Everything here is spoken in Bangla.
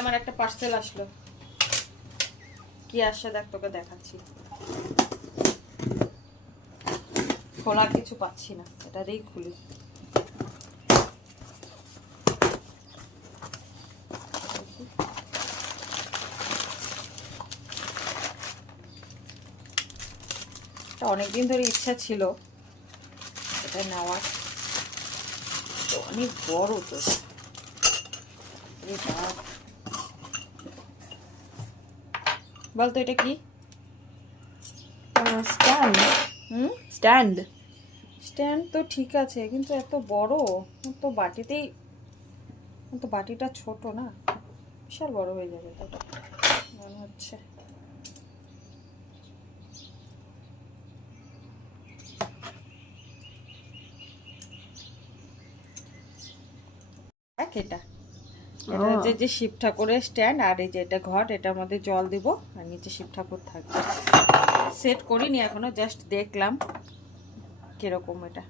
আমার একটা পার্সেল আসলো, কি আসছে দেখ, তোকে দেখাচ্ছি। খোলার কিছু পাচ্ছি না, এটা দিয়েই খুলি। এটা অনেকদিন ধরে ইচ্ছা ছিল এটা নেওয়ার, অনেক বড় তো। বলতো এটা কি? স্ট্যান্ড। স্ট্যান্ড। স্ট্যান্ড তো ঠিক আছে, কিন্তু এত বড় তো বাটিতেই, তো বাটিটা ছোট না, বিশাল বড় হয়ে যাবে তো মনে হচ্ছে। দেখ এটা, এটা হচ্ছে যে শিব ঠাকুরের স্ট্যান্ড, আর এই যে এটা ঘট, এটার মধ্যে জল দিব আর নিচে শিব ঠাকুর থাকবে। সেট করিনি এখনো, জাস্ট দেখলাম কিরকম এটা।